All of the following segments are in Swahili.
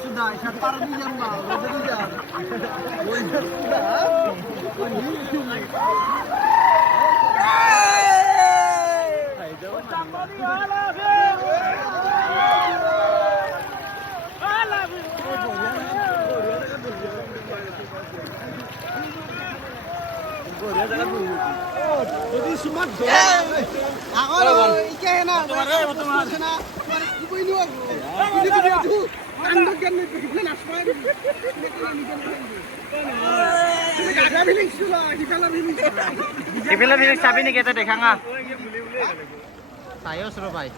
Sudah, siya parang niyan ba? Wala diyan. Wala sudah. Jadi semua aku ike na. Ibu ini aku. Ini itu. Anda kan ini nasmai. Ada bilik sudah, hikala bilik. Hikala bilik sabi ni kita देखेंगे. Tayo suruh bay.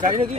Galing lagi.